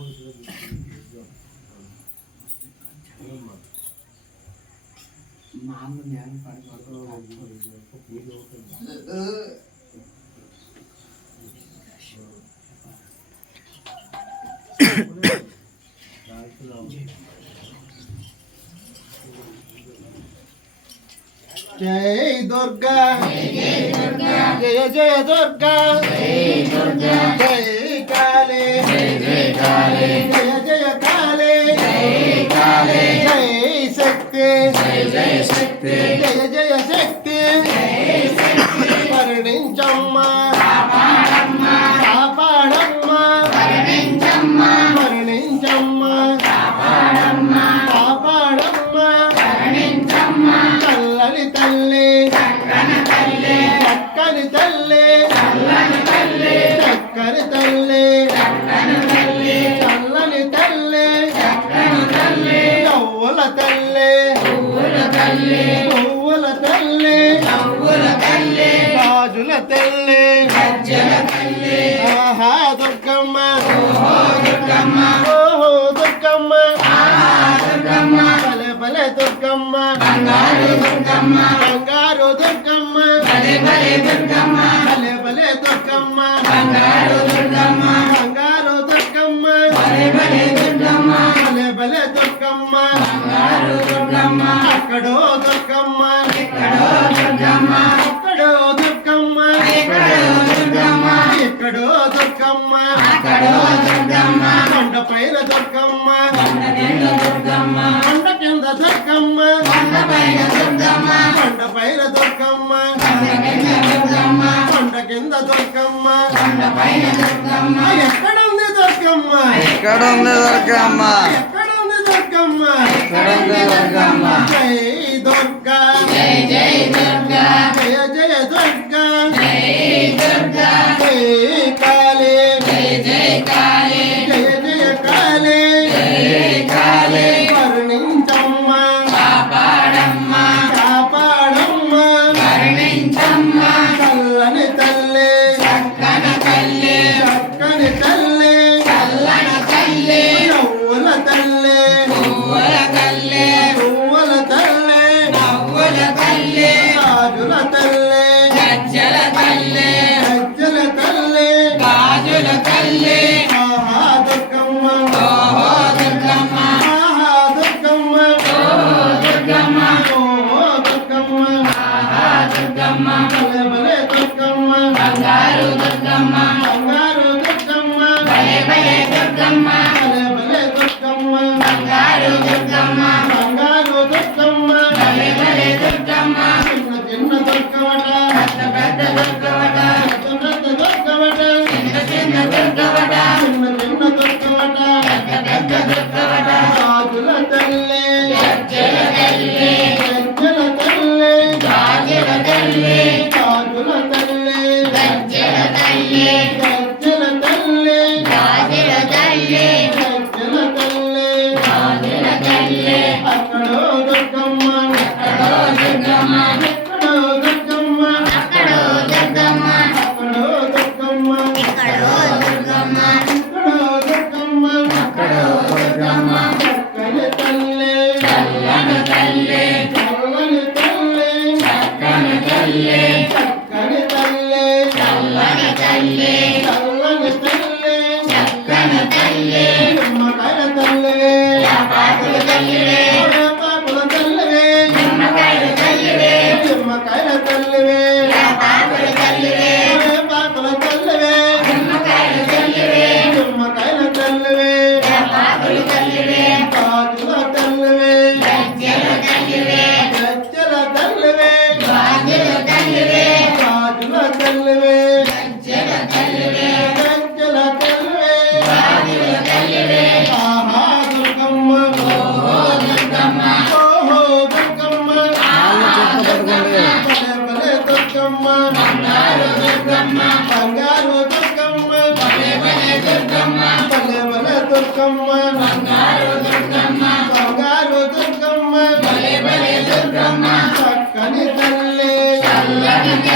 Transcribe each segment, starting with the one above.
మామూలు నేను పడుకోవడం जय दुर्गा जय जय दुर्गा जय काली కాళే జయ జయ కాళే జయ కాళే జయ శక్తి జయ జయ శక్తి జయ జయ శక్తి తల్లే పువ్వుల తల్లే పువ్వుల తల్లే గాజుల తల్లే గజ్జల తల్లే ఆహా దుర్గమ్మ ఓహో దుర్గమ్మ ఓహో దుర్గమ్మ ఆహా దుర్గమ్మ భలే భలే దుర్గమ్మ బంగారు దుర్గమ్మ బంగారు దుర్గమ్మ భలే భలే దుర్గమ్మ భలే భలే దుర్గమ్మ బంగారు దుర్గమ్మ బంగారు దుర్గమ్మ భలే భలే దుర్గమ్మ భలే భలే దుర్గమ్మ బంగారు దుర్గమ్మ అక్కడో కొండ పైన దుర్గమ్మ కొండ కింద దుర్గమ్మ కొండ పైన ఎక్కడ ఉంది దుర్గమ్మ ఎక్కడ ఉంది దుర్గమ్మ ఎక్కడ ఉంది దుర్గమ్మ జై దుర్గా జై జై దుర్గా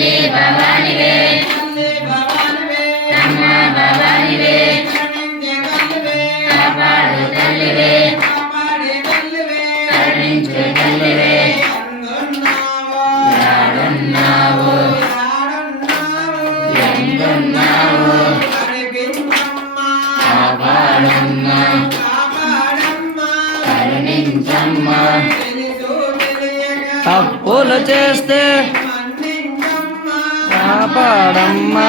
తల్లి భవానివే అమ్మ భవానివే కాపాడు తల్లివే కరుణించు తల్లివే నాడున్నావు ఎందున్నావు కాపాడమ్మా కరుణించమ్మా చేస్తే కాపాడమ్మా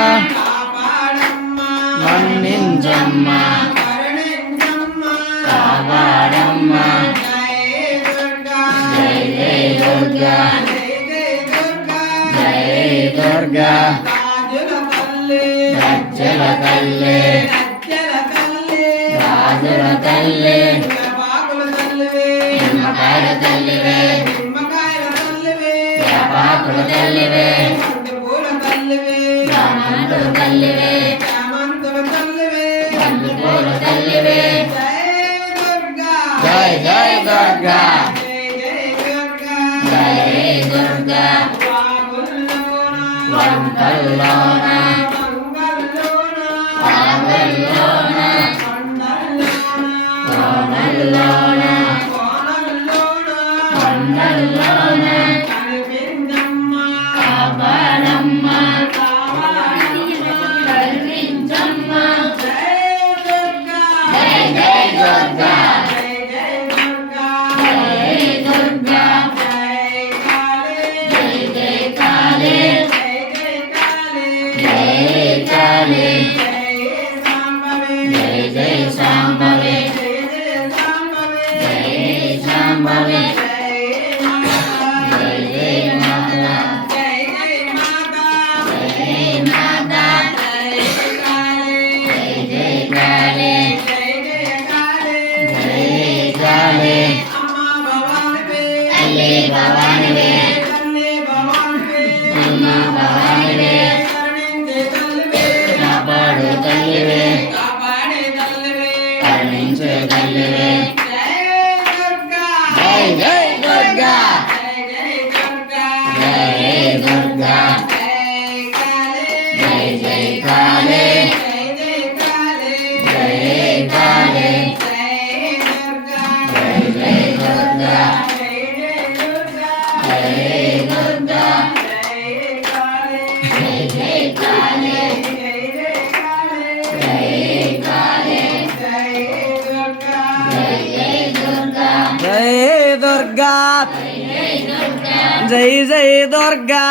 మన్నింజమ్మా కాపాడమ్మా జయ దుర్గా జయ దుర్గా రాజుల తల్లి రాజుల తల్లి నిమ్మకాయల తల్లివే నిమ్మకాయల తల్లివే పాకుల తల్లివే పండు తల్లివే పండు తల్లివే జై జై దుర్గా జై దుర్గా వంకల్లోన వంకల్లోన వంకల్లోన జై జై దుర్గా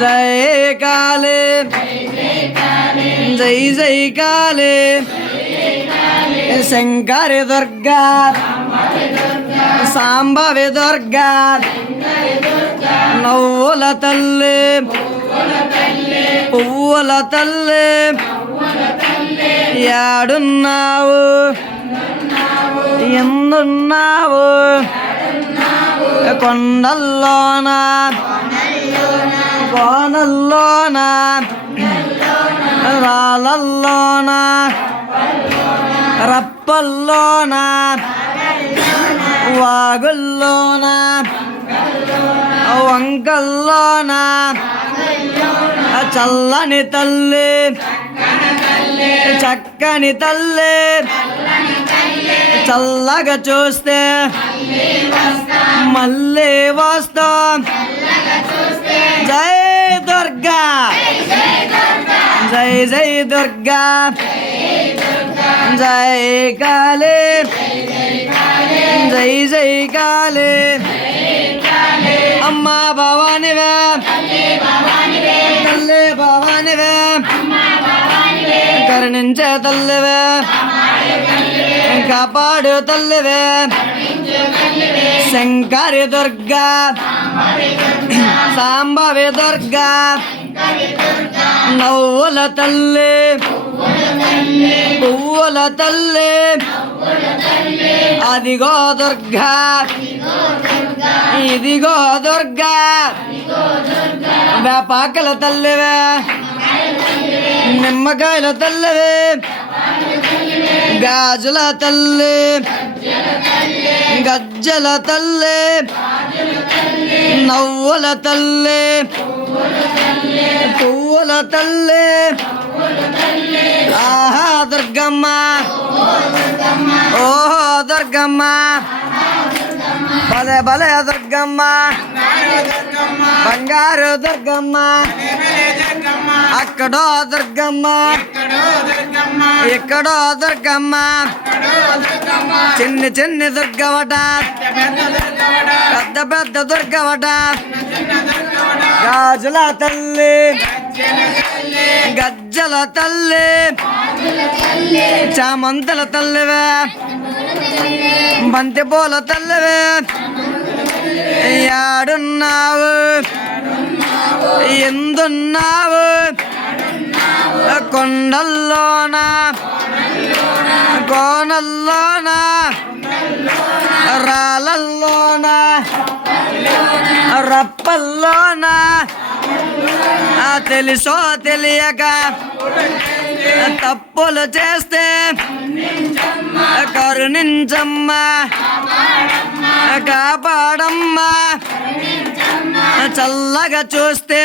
జై కాళే జై జై కాళే శంకరి దుర్గా సాంబవి దుర్గా నవ్వుల తల్లి పువ్వుల తల్లి ఏడున్నావు ఎందున్నావు కొండల్లోన కోనల్లోన రాళ్ళల్లోన రప్పల్లోన వాగుల్లోన వంకల్లోన చల్లని తల్లి చక్కని తల్లి చల్లగా చూస్తే మళ్ళీ వస్తా జై దుర్గా జై జై దుర్గా జై కాలే జై జై కాలే అమ్మ భవానివే తల్లి భవానివే కరుణించే తల్లివే కాపాడు తల్లివే శంకరి దుర్గా సాంబవి దుర్గా నవ్వుల తల్లి పువ్వుల తల్లి అదిగో దుర్గా ఇదిగో దుర్గా వ్యాపాకల తల్లివే నిమ్మకాయల తల్లి గాజుల తల్లి గజ్జల తల్లి నవ్వుల తల్లి పువ్వుల తల్లి ఆహా దుర్గమ్మ ఓహో దుర్గమ్మ భలే భలే దుర్గమ్మ బంగారు దుర్గమ్మ అక్కడో దుర్గమ్మ ఇక్కడో దుర్గమ్మ చిన్ని చిన్ని దుర్గవట పెద్ద పెద్ద దుర్గవట గాజుల తల్లి గజ్జల తల్లి చామంతల తల్లవే బంతి పూల తల్లవే యాడున్నావు ఎందున్నావు కొండల్లోన కోనల్లోన రాళ్ళల్లోనా రప్పల్లోన తెలుసో తెలియక తప్పులు చేస్తే కరుణించమ్మా కాపాడమ్మా చల్లగా చూస్తే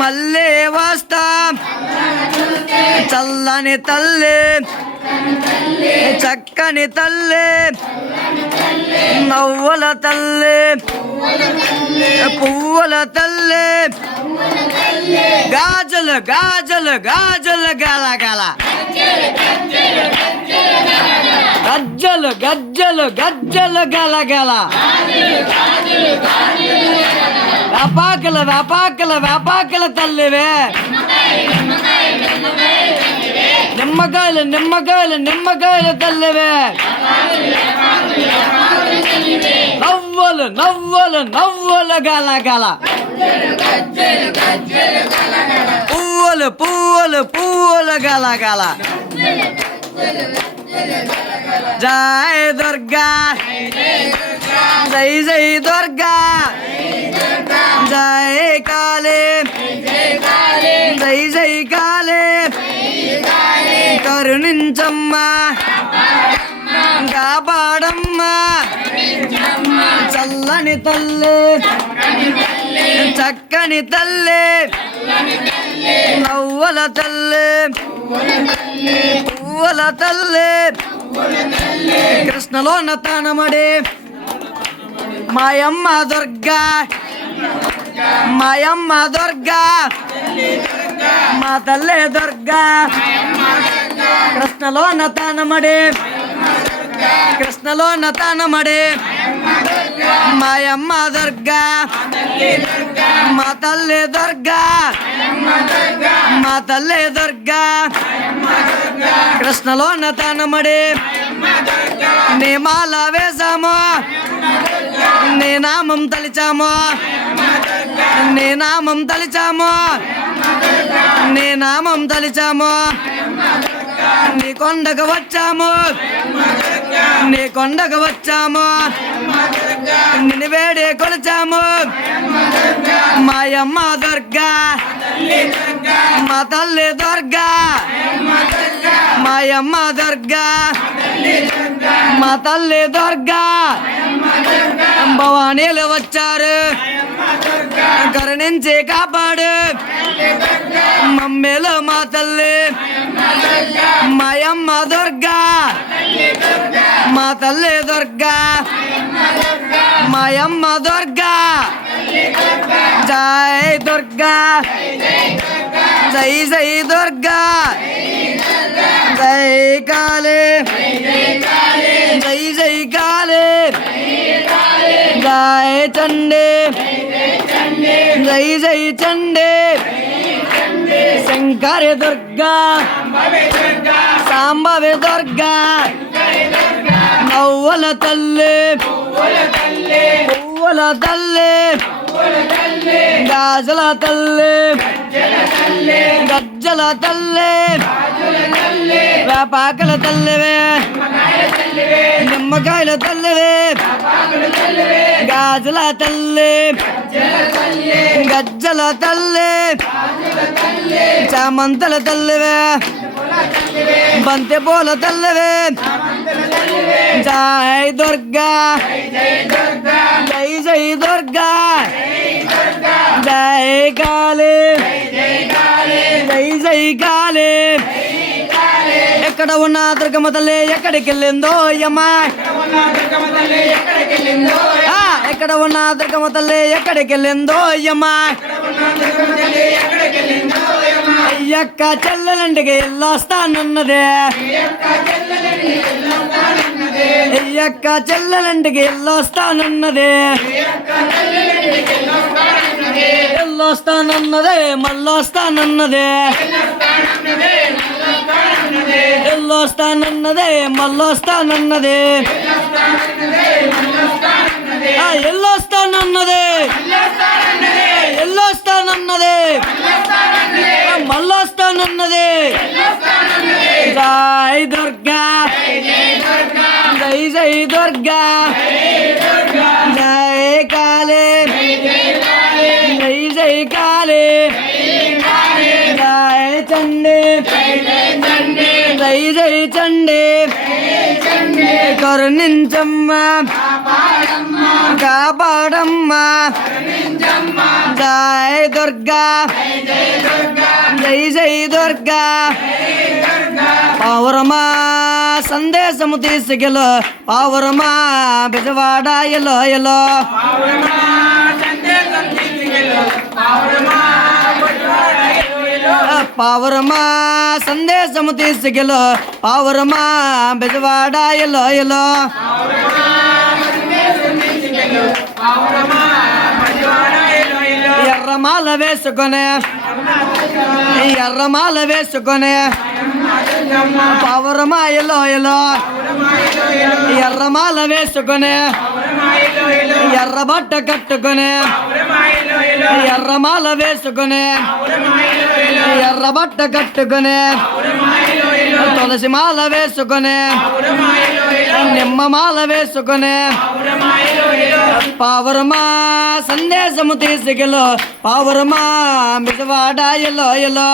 మళ్ళీ వస్తా చల్లని తల్లి చక్కని తల్లి నవ్వుల తల్లి పువ్వుల తల్లి గాజులు గాజులు గాజులు గల గల గజ్జలు గజ్జలు గజ్జలు గల గల వ్యాపాకుల వ్యాపాకుల వ్యాపాకుల తల్లివే నిమ్మకాయలు నిమ్మకాయలు నిమ్మకాయలు తల్లివే నవ్వలు నవ్వలు నవ్వలు గల గల పువ్వులు పువ్వులు పువ్వులు గలగల జయ దుర్గా జై జై దుర్గా జయ కాళీ జై జై కాళీ కరుణించమ్మా కాపాడమ్మా చల్లని తల్లి చక్కని తల్లి నవ్వల తల్లి పువ్వల తల్లి కృష్ణలోన తానమడి మాయమ్మ దుర్గా మాయమ్మ దుర్గా మా తల్లే దుర్గా కృష్ణలో తానమడి కృష్ణలో నతానమడే మాయమ్మ దుర్గా మా తల్లి దుర్గా మా తల్లి దుర్గా కృష్ణలో నతానమడే నీ మాల వేసాము నీ నామం తలిచాము నీ నామం తలిచాము నీ నామం తలిచాము నీ కొండకు వచ్చాము నీ కొండకు వచ్చాము నిన్ను వేడి కొలిచాము మాయమ్మ దుర్గా మా తల్లి దుర్గా మాయమ్మ దుర్గా మా తల్లి దుర్గా భవానీలు వచ్చారు కరుణించి కాపాడు మమ్మీలు మా తల్లి మాయమ్మ దుర్గా మా తల్లి దుర్గా అమ్మ దుర్గా జై దుర్గా జై జై దుర్గా జై కాలే జై జై కాలే జై చండే జై జై చండే శంకర దుర్గా సాంబవే దుర్గా అవ్వల తల్లే పువ్వుల తల్లే గాజల తల్లే గజ్జల తల్లే వేపాకల తల్లివే నిమ్మకాయల తల్లివే గాజల తల్లి గజ్జల తల్లి చామంతల తల్లివే బంతి పూల తల్లివే జై దుర్గా జై జై దుర్గా జై కాలే జై జై కాలే ఎక్కడ ఉన్న దుర్గమ్మ తల్లి ఎక్కడికి వెళ్ళిందో అమ్మా ఎక్కడ ఉన్న దుర్గమ్మ తల్లి ఎక్కడికి వెళ్ళిందో అమ్మా అయ్యక్క చెల్లెలంటికి వెళ్ళొస్తానన్నదే అయ్యక్క చెల్లెలంటికి ఎల్లొస్తానన్నదే ఎల్లొస్తానన్నదే మళ్ళొస్తానన్నదే ఎల్లొస్తానన్నదే మళ్ళొస్తానన్నదే ఎల్లొస్తానన్నదే ఎల్లొస్తానన్నదే మళ్ళొస్తానన్నదే జై దుర్గా జై దుర్గా జై కాలే జై జై కాలే జై చండే జై జై చండే కరుణించమ్మా కాపాడమ్మా జై దుర్గా జై జై దుర్గా పౌరమా సందేశము తీసుకెలో పావురమా బిజవాడ ఎలో ఎలో పావురమా సందేశము తీసుకెలో పావురమా బిజవాడ ఎలో ఎలో ఎర్రమాల వేసుకొనే ఎర్రమాల వేసుకొనే పౌరమాయలో ఎర్రమాల వేసుకొని ఎర్రబట్ట కట్టుకొని ఎర్రమాల వేసుకొని ఎర్రబట్ట కట్టుకొని తులసి మాల వేసుకొని నిమ్మ మాల వేసుకొని పావురమా సందేశము తీసుకెళ్ళు పావురమా మిజవాడాయలో ఎలో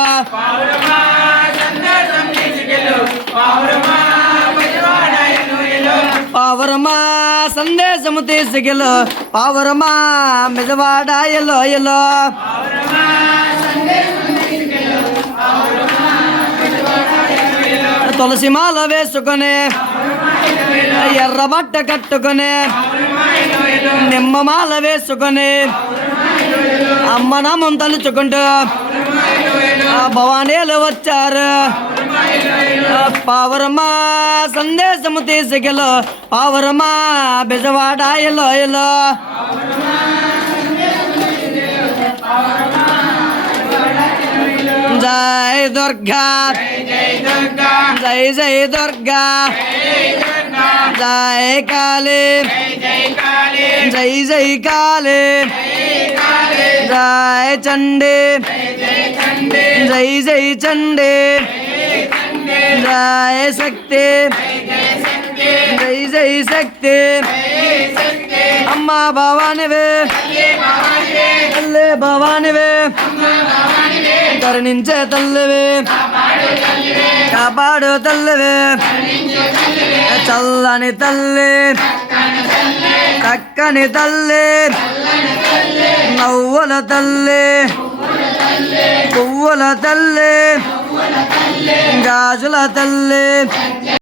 పావరమా సందేశము తీసుకెళ్ళు పావరమా మెజవాడ ఎలో ఎలో తులసి మాల వేసుకొని ఎర్రబట్ట కట్టుకొని నిమ్మ మాల వేసుకొని అమ్మ నామం తలుచుకుంటూ భవానీలు వచ్చారు పావరమా సందేశము తీసుకెళ్ళు పావరమా బిజవాడ ఎలో ఎలో జై దుర్గా జై జై దుర్గా జయ కాళే జై జై కాళే జయ చండే జై జై చండే జయ శక్తి జై జై శక్తి అమ్మ భవానివే తల్లే భవానివే కరుణించే తల్లివే కాపాడు తల్లివే చల్లని తల్లి చక్కని తల్లి నవ్వుల తల్లి పువ్వుల తల్లి గాజుల తల్లి